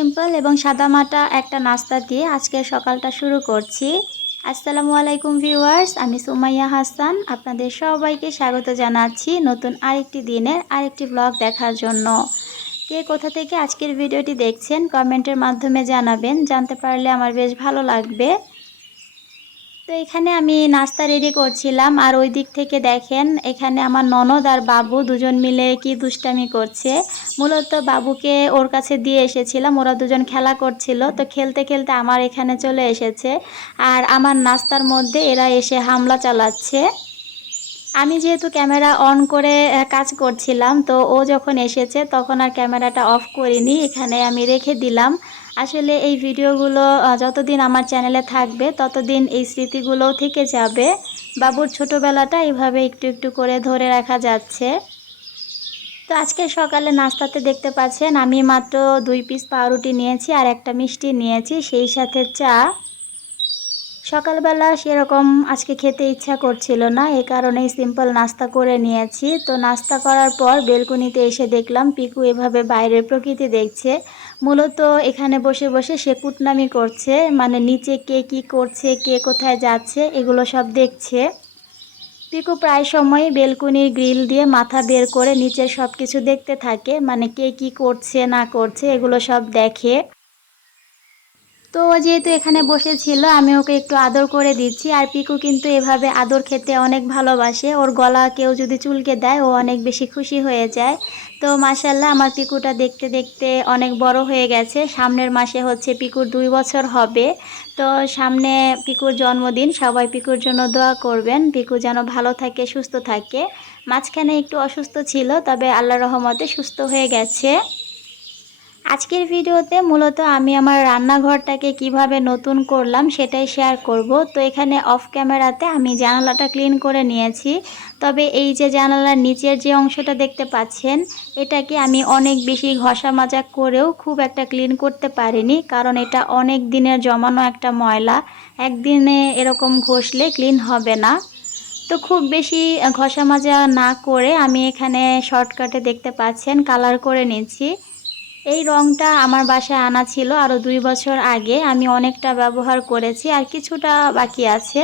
Simple এবং সাদামাটা একটা নাস্তা দিয়ে আজকের সকালটা শুরু করছি। আসসালামু আলাইকুম ভিউয়ার্স, আমি সুমাইয়া হাসান। আপনাদের সবাইকে স্বাগত জানাচ্ছি নতুন আরেকটি দিনের আরেকটি ব্লগ দেখার জন্য। কে কোথা থেকে আজকের ভিডিওটি দেখছেন কমেন্টের মাধ্যমে জানাবেন। জানতে পারলে আমার বেশ ভালো লাগবে। তো এখানে আমি নাস্তা রেডি করছিলাম। আর ওই দিক থেকে দেখেন, এখানে আমার ননদ আর বাবু দুজন মিলে কি দুষ্টামি করছে। মূলত বাবুকে ওর কাছে দিয়ে এসেছিলাম, ওরা দুজন খেলা করছিল। তো খেলতে খেলতে আমার এখানে চলে এসেছে। আর আমার নাস্তার মধ্যে এরা এসে হামলা চালাচ্ছে। আমি যেহেতু ক্যামেরা অন করে কাজ করছিলাম, তো ও যখন এসেছে তখন আর ক্যামেরাটা অফ করিনি, এখানে আমি রেখে দিলাম। আসলে এই ভিডিওগুলো যতদিন আমার চ্যানেলে থাকবে ততদিন এই স্মৃতিগুলোও থেকে যাবে। বাবুর ছোটোবেলাটা এইভাবে একটু একটু করে ধরে রাখা যাচ্ছে। তো আজকে সকালে নাস্তাতে দেখতে পাচ্ছেন আমি মাত্র দুই পিস পাউরুটি নিয়েছি আর একটা মিষ্টি নিয়েছি, সেই সাথে চা। সকালবেলা সেরকম আজকে খেতে ইচ্ছা করছিল না, এ কারণেই সিম্পল নাস্তা করে নিয়েছি। তো নাস্তা করার পর বেলকুনিতে এসে দেখলাম পিকু এভাবে বাইরের প্রকৃতি দেখছে। মূলত এখানে বসে বসে সে কুটনামি করছে মানে নিচে কে কি করছে, কে কোথায় যাচ্ছে, এগুলো সব দেখছে। পিকু প্রায় সময় বেলকুনির গ্রিল দিয়ে মাথা বের করে নিচের সব কিছু দেখতে থাকে মানে কে কি করছে, না করছে, এগুলো সব দেখে। তো ও যেহেতু এখানে বসেছিল, আমি ওকে একটু আদর করে দিচ্ছি। আর পিকু কিন্তু এভাবে আদর খেতে অনেক ভালোবাসে। ওর গলা কেউ যদি চুলকে দেয়, ও অনেক বেশি খুশি হয়ে যায়। তো মাসাল্লাহ আমার পিকুটা দেখতে দেখতে অনেক বড় হয়ে গেছে। সামনের মাসে হচ্ছে পিকুর দুই বছর হবে। তো সামনে পিকুর জন্মদিন, সবাই পিকুর জন্য দোয়া করবেন। পিকু যেন ভালো থাকে, সুস্থ থাকে। মাঝখানে একটু অসুস্থ ছিল, তবে আল্লাহ রহমতে সুস্থ হয়ে গেছে। আজকের ভিডিওতে মূলত আমি আমার রান্নাঘরটাকে কীভাবে নতুন করলাম সেটাই শেয়ার করব। তো এখানে অফ ক্যামেরাতে আমি জানালাটা ক্লিন করে নিয়েছি। তবে এই যে জানালার নিচের যে অংশটা দেখতে পাচ্ছেন, এটাকে আমি অনেক বেশি ঘষা মাজা করেও খুব একটা ক্লিন করতে পারিনি। কারণ এটা অনেক দিনের জমানো একটা ময়লা। একদিনে এরকম ঘষলে ক্লিন হবে না। তো খুব বেশি ঘষা মাজা না করে আমি এখানে শর্টকাটে দেখতে পাচ্ছেন কালার করে নিচ্ছি এই রংটা আমার বাসায় আনা ছিল আরও দুই বছর আগে। আমি অনেকটা ব্যবহার করেছি আর কিছুটা বাকি আছে।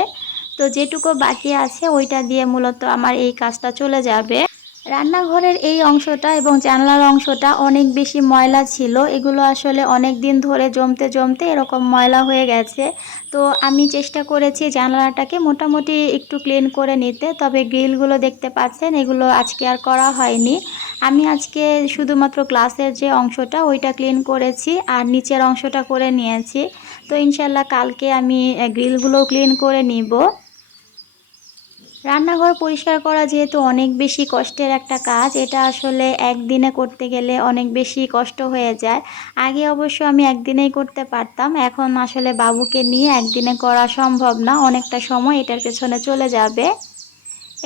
তো যেটুকু বাকি আছে ওইটা দিয়ে মূলত আমার এই কাজটা চলে যাবে। রান্নাঘরের এই অংশটা এবং জানলার অংশটা অনেক বেশি ময়লা ছিল। এগুলো আসলে অনেক দিন ধরে জমতে জমতে এরকম ময়লা হয়ে গেছে। তো আমি চেষ্টা করেছি জানলাটাকে মোটামুটি একটু ক্লিন করে নিতে, তবে গ্রিলগুলো দেখতে পাচ্ছেন, এগুলো আজকে আর করা হয়নি। আমি আজকে শুধুমাত্র ক্লাসের যে অংশটা ওইটা ক্লিন করেছি আর নিচের অংশটা করে নিয়েছি। তো ইনশাল্লাহ কালকে আমি গ্রিলগুলো ক্লিন করে নিব। রান্নাঘর পরিষ্কার করা যেহেতু অনেক বেশি কষ্টের একটা কাজ, এটা আসলে একদিনে করতে গেলে অনেক বেশি কষ্ট হয়ে যায়। আগে অবশ্য আমি একদিনেই করতে পারতাম, এখন আসলে বাবুকে নিয়ে একদিনে করা সম্ভব না, অনেকটা সময় এটার পেছনে চলে যাবে।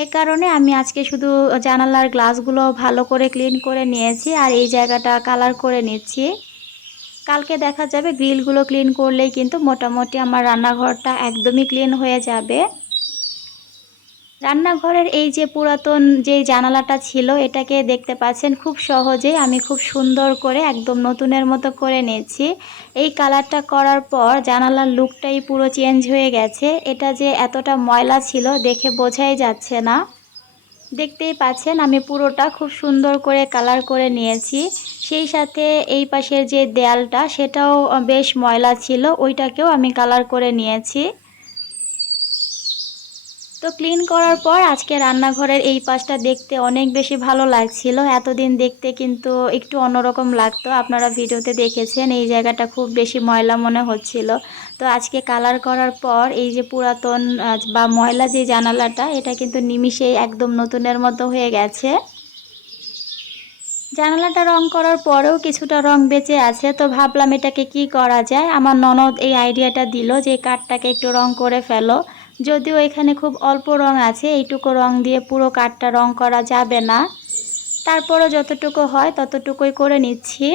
এ কারণে আমি আজকে শুধু জানালার গ্লাসগুলো ভালো করে ক্লিন করে নিয়েছি আর এই জায়গাটা কালার করে নিচ্ছি। কালকে দেখা যাবে গ্রিলগুলো ক্লিন করলেই কিন্তু মোটামুটি আমার রান্নাঘরটা একদমই ক্লিন হয়ে যাবে। রান্নাঘরের এই যে পুরাতন যে জানালাটা ছিল, এটাকে দেখতে পাচ্ছেন খুব সহজেই আমি খুব সুন্দর করে একদম নতুনের মতো করে নিয়েছি। এই কালারটা করার পর জানালার লুকটাই পুরো চেঞ্জ হয়ে গেছে। এটা যে এতটা ময়লা ছিল দেখে বোঝাই যাচ্ছে না। দেখতেই পাচ্ছেন আমি পুরোটা খুব সুন্দর করে কালার করে নিয়েছি। সেই সাথে এই পাশের যে দেয়ালটা, সেটাও বেশ ময়লা ছিল, ওইটাকেও আমি কালার করে নিয়েছি। তো ক্লিন করার পর আজকে রান্নাঘরের এই পাশটা দেখতে অনেক বেশি ভালো লাগছিল। এতদিন দেখতে কিন্তু একটু অন্যরকম লাগতো। আপনারা ভিডিওতে দেখেছেন, এই জায়গাটা খুব বেশি ময়লা মনে হচ্ছিল। তো আজকে কালার করার পর এই যে পুরাতন বা ময়লা যে জানালাটা, এটা কিন্তু নিমিশেই একদম নতুনের মতো হয়ে গেছে। জানালাটা রং করার পরেও কিছুটা রং বেঁচে আছে। তো ভাবলাম এটাকে কি করা যায়? আমার ননদ এই আইডিয়াটা দিল যে কাঠটাকে একটু রং করে ফেলো। যদিও এখানে খুব অল্প রং আছে, এইটুকু রং দিয়ে পুরো কাঠটা রং করা যাবে না। তারপরও যতটুকু হয় ততটুকুই করে নিচ্ছি।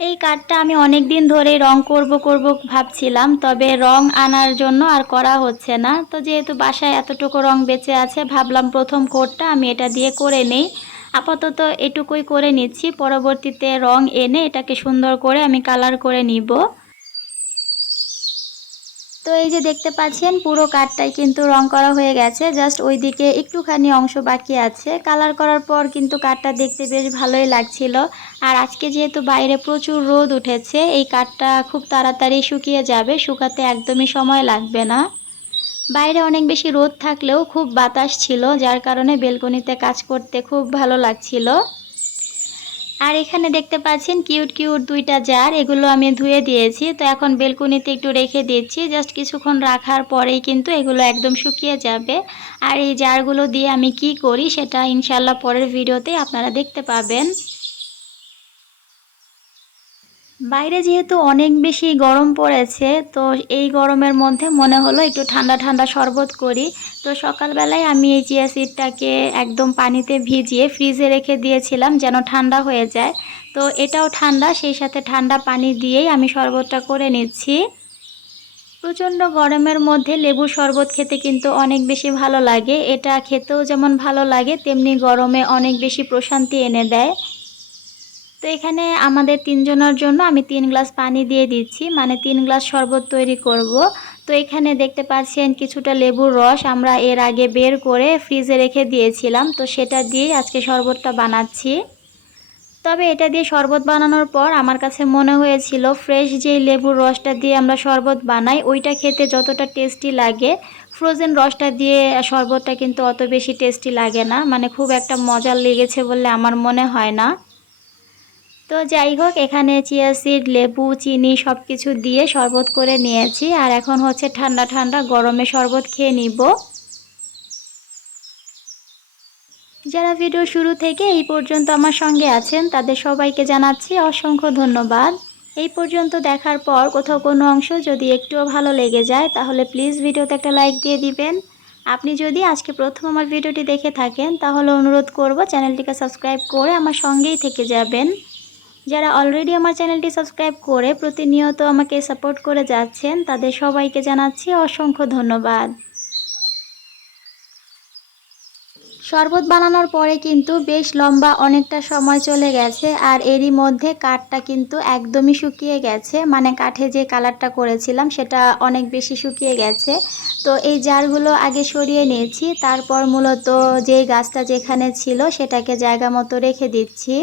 এই কাঠটা আমি অনেক দিন ধরেই রং করব করব ভাবছিলাম, তবে রং আনার জন্য আর করা হচ্ছে না। তো যেহেতু বাসায় এতটুকু রং বেঁচে আছে, ভাবলাম প্রথম কোটটা আমি এটা দিয়ে করে নেই। আপাতত এটুকুই করে নিচ্ছি, পরবর্তীতে রং এনে এটাকে সুন্দর করে আমি কালার করে নিব। তো এই যে দেখতে পাচ্ছেন, পুরো কাঠটাই কিন্তু রং করা হয়ে গেছে। জাস্ট ওইদিকে একটুখানি অংশ বাকি আছে। কালার করার পর কিন্তু কাঠটা দেখতে বেশ ভালোই লাগছিল। আর আজকে যেহেতু বাইরে প্রচুর রোদ উঠেছে, এই কাঠটা খুব তাড়াতাড়ি শুকিয়ে যাবে। শুকাতে একদমই সময় লাগবে না। বাইরে অনেক বেশি রোদ থাকলেও খুব বাতাস ছিল, যার কারণে বেলকনিতে কাজ করতে খুব ভালো লাগছিল। আর এখানে দেখতে পাচ্ছেন কিউট কিউট দুইটা জার, এগুলো আমি ধুয়ে দিয়েছি। তো এখন বেলকুনিতে একটু রেখে দিচ্ছি। জাস্ট কিছুক্ষণ রাখার পরেই কিন্তু এগুলো একদম শুকিয়ে যাবে। আর এই জারগুলো দিয়ে আমি কি করি সেটা ইনশাল্লাহ পরের ভিডিওতে আপনারা দেখতে পাবেন। বাইরে যেহেতু অনেক বেশি গরম পড়েছে, তো এই গরমের মধ্যে মনে হলো একটু ঠান্ডা ঠান্ডা শরবত করি। তো সকালবেলায় আমি এই চিয়া সিডটাকে একদম পানিতে ভিজিয়ে ফ্রিজে রেখে দিয়েছিলাম যেন ঠান্ডা হয়ে যায়। তো এটাও ঠান্ডা, সেই সাথে ঠান্ডা পানি দিয়েই আমি শরবতটা করে নিচ্ছি। প্রচণ্ড গরমের মধ্যে লেবুর শরবত খেতে কিন্তু অনেক বেশি ভালো লাগে। এটা খেতেও যেমন ভালো লাগে, তেমনি গরমে অনেক বেশি প্রশান্তি এনে দেয়। তো এখানে আমাদের তিনজনের জন্য আমি তিন গ্লাস পানি দিয়ে দিচ্ছি মানে তিন গ্লাস শরবত তৈরি করব। তো এখানে দেখতে পাচ্ছেন কিছুটা লেবুর রস আমরা এর আগে বের করে ফ্রিজে রেখে দিয়েছিলাম, তো সেটা দিয়ে আজকে শরবতটা বানাচ্ছি। তবে এটা দিয়ে শরবত বানানোর পর আমার কাছে মনে হয়েছিল, ফ্রেশ যেই লেবুর রসটা দিয়ে আমরা শরবত বানাই, ওইটা খেতে যতটা টেস্টি লাগে। ফ্রোজেন রসটা দিয়ে শরবতটা কিন্তু অত বেশি টেস্টি লাগে না মানে খুব একটা মজার লেগেছে বলে আমার মনে হয় না। তো যাই হোক, এখানে চিয়া সিড লেবু, চিনি সব কিছু দিয়ে শরবত করে নিয়েছি। আর এখন হচ্ছে ঠান্ডা ঠান্ডা গরমে শরবত খেয়ে নিব। যারা ভিডিও শুরু থেকে এই পর্যন্ত আমার সঙ্গে আছেন, তাদের সবাইকে জানাচ্ছি অসংখ্য ধন্যবাদ। এই পর্যন্ত দেখার পর কোথাও কোনো অংশ যদি একটুও ভালো লেগে যায়, তাহলে প্লিজ ভিডিওতে একটা লাইক দিয়ে দিবেন। আপনি যদি আজকে প্রথম আমার ভিডিওটি দেখে থাকেন, তাহলে অনুরোধ করব চ্যানেলটিকে সাবস্ক্রাইব করে আমার সঙ্গেই থেকে যাবেন। যারা অলরেডি আমার চ্যানেলটি সাবস্ক্রাইব করে প্রতিনিয়ত আমাকে সাপোর্ট করে যাচ্ছেন, তাদের সবাইকে জানাচ্ছি অসংখ্য ধন্যবাদ। শরবত বানানোর পরে কিন্তু বেশ লম্বা অনেকটা সময় চলে গেছে, আর এরই মধ্যে কাঠটা কিন্তু একদমই শুকিয়ে গেছে। মানে কাঠে যে কালারটা করেছিলাম, সেটা অনেক বেশি শুকিয়ে গেছে। তো এই জারগুলো আগে সরিয়ে নিয়েছি, তারপর মূলত যেই গাছটা যেখানে ছিল, সেটাকে জায়গা মতো রেখে দিচ্ছি।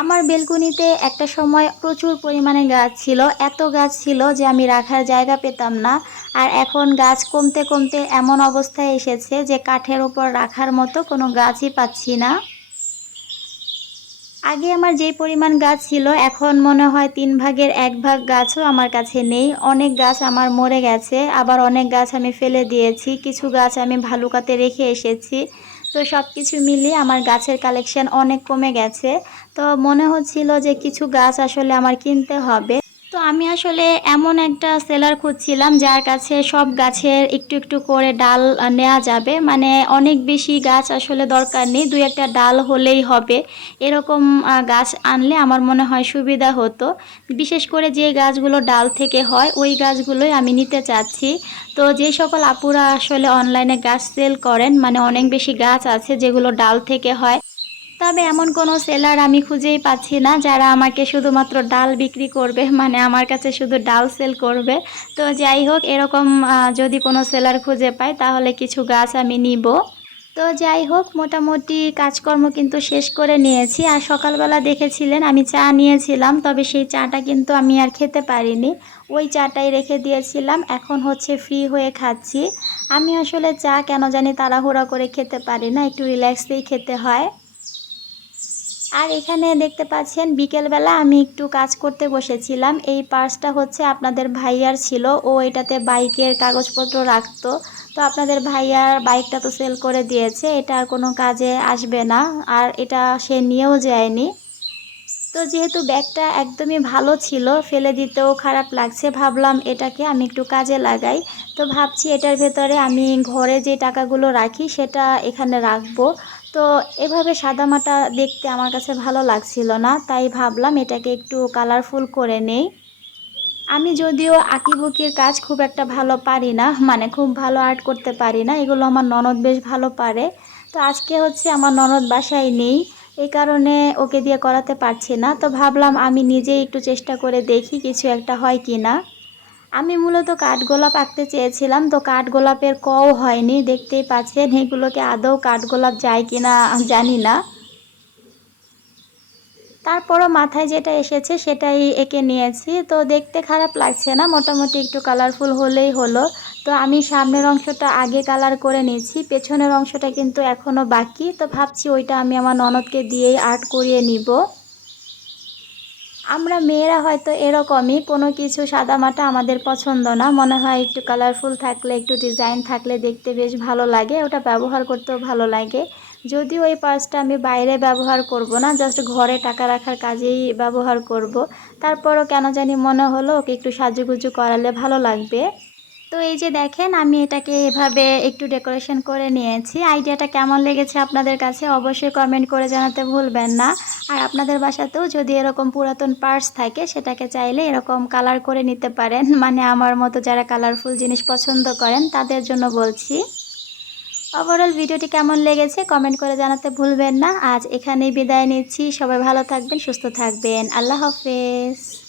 আমার বেলকুনিতে একটা সময় প্রচুর পরিমাণে গাছ ছিল, এত গাছ ছিল যে আমি রাখার জায়গা পেতাম না। আর এখন গাছ কমতে কমতে এমন অবস্থায় এসেছে যে কাঠের ওপর রাখার মতো কোনো গাছই পাচ্ছি না। আগে আমার যে পরিমাণ গাছ ছিল, এখন মনে হয় তিন ভাগের এক ভাগ গাছও আমার কাছে নেই। অনেক গাছ আমার মরে গেছে, আবার অনেক গাছ আমি ফেলে দিয়েছি, কিছু গাছ আমি ভালুকাতে রেখে এসেছি। তো সব কিছু মিলিয়ে আমার গাছের কালেকশন অনেক কমে গেছে। তো মনে হচ্ছিল যে কিছু গাছ আসলে আমার কিনতে হবে। তো আমি আসলে এমন একটা সেলার খুঁজছিলাম যার কাছে সব গাছের একটু একটু করে ডাল নেওয়া যাবে। মানে অনেক বেশি গাছ আসলে দরকার নেই, দুই একটা ডাল হলেই হবে। এরকম গাছ আনলে আমার মনে হয় সুবিধা হতো। বিশেষ করে যে গাছগুলো ডাল থেকে হয়, ওই গাছগুলোই আমি নিতে চাচ্ছি। তো যে সকল আপুরা আসলে অনলাইনে গাছ সেল করেন মানে অনেক বেশি গাছ আছে যেগুলো ডাল থেকে হয়। তবে এমন কোনো সেলার আমি খুঁজেই পাচ্ছি না যারা আমাকে শুধুমাত্র ডাল বিক্রি করবে মানে আমার কাছে শুধু ডাল সেল করবে। তো যাই হোক, এরকম যদি কোনো সেলার খুঁজে পাই তাহলে কিছু গাছ আমি নিব। তো যাই হোক, মোটামুটি কাজকর্ম কিন্তু শেষ করে নিয়েছি। আর সকালবেলা দেখেছিলেন, আমি চা নিয়েছিলাম, তবে সেই চাটা কিন্তু আমি আর খেতে পারিনি। ওই চাটাই রেখে দিয়েছিলাম, এখন হচ্ছে ফ্রি হয়ে খাচ্ছি। আমি আসলে চা কেন জানি তাড়াহুড়া করে খেতে পারি না, একটু রিল্যাক্সেই খেতে হয়। আর এখানে দেখতে পাচ্ছেন বিকেলবেলা আমি একটু কাজ করতে বসেছিলাম। এই পার্সটা হচ্ছে আপনাদের ভাইয়ার ছিল। ও এটাতে বাইকের কাগজপত্র রাখতো। তো আপনাদের ভাইয়ার বাইকটা তো সেল করে দিয়েছে। এটা আর কোনো কাজে আসবে না। আর এটা সে নিয়েও যায়নি। তো যেহেতু ব্যাগটা একদমই ভালো ছিল, ফেলে দিতেও খারাপ লাগছে, ভাবলাম এটাকে আমি একটু কাজে লাগাই। তো ভাবছি এটার ভেতরে আমি ঘরে যে টাকাগুলো রাখি, সেটা এখানে রাখব। তো এভাবে সাদামাটা দেখতে আমার কাছে ভালো লাগছিল না, তাই ভাবলাম এটাকে একটু কালারফুল করে নেই। আমি যদিও আঁকিবুকির কাজ খুব একটা ভালো পারি না মানে খুব ভালো আর্ট করতে পারি না, এগুলো আমার ননদ বেশ ভালো পারে। তো আজকে হচ্ছে আমার ননদ বাসায় নেই, এই কারণে ওকে দিয়ে করাতে পারছি না, তো ভাবলাম আমি নিজেই একটু চেষ্টা করে দেখি কিছু একটা হয় কি না আমি মূলত কাঠগোলাপ আঁকতে চেয়েছিলাম, তো কাঠগোলাপের কও হয়নি। দেখতেই পাচ্ছেন, এগুলোকে আদৌ কাঠগোলাপ যায় কি না জানি না। তারপরও মাথায় যেটা এসেছে, সেটাই এঁকে নিয়েছি। তো দেখতে খারাপ লাগছে না, মোটামুটি একটু কালারফুল হলেই হলো। তো আমি সামনের অংশটা আগে কালার করে নিয়েছি, পেছনের অংশটা কিন্তু এখনও বাকি। তো ভাবছি ওইটা আমি আমার ননদকে দিয়েই আর্ট করিয়ে নিব। আমরা মেয়েরা হয়তো এরকমই, কোনো কিছু সাদামাটা আমাদের পছন্দ না। মনে হয় একটু কালারফুল থাকলে, একটু ডিজাইন থাকলে দেখতে বেশ ভালো লাগে, ওটা ব্যবহার করতেও ভালো লাগে। যদিও এই পার্সটা আমি বাইরে ব্যবহার করব না জাস্ট ঘরে টাকা রাখার কাজেই ব্যবহার করব। তারপরও কেন জানি মনে হলো ওকে একটু সাজুগুজু করালে ভালো লাগবে। তো এই যে দেখেন, আমি এটাকে এভাবে একটু ডেকোরেশন করে নিয়েছি। আইডিয়াটা কেমন লেগেছে আপনাদের কাছে অবশ্যই কমেন্ট করে জানাতে ভুলবেন না। আর আপনাদের বাসাতেও যদি এরকম পুরাতন পার্স থাকে, সেটাকে চাইলে এরকম কালার করে নিতে পারেন। মানে আমার মতো যারা কালারফুল জিনিস পছন্দ করেন, তাদের জন্য বলছি। ওভারঅল ভিডিওটি কেমন লেগেছে কমেন্ট করে জানাতে ভুলবেন না। আজ এখানেই বিদায় নিচ্ছি। সবাই ভালো থাকবেন, সুস্থ থাকবেন। আল্লাহ হাফেজ।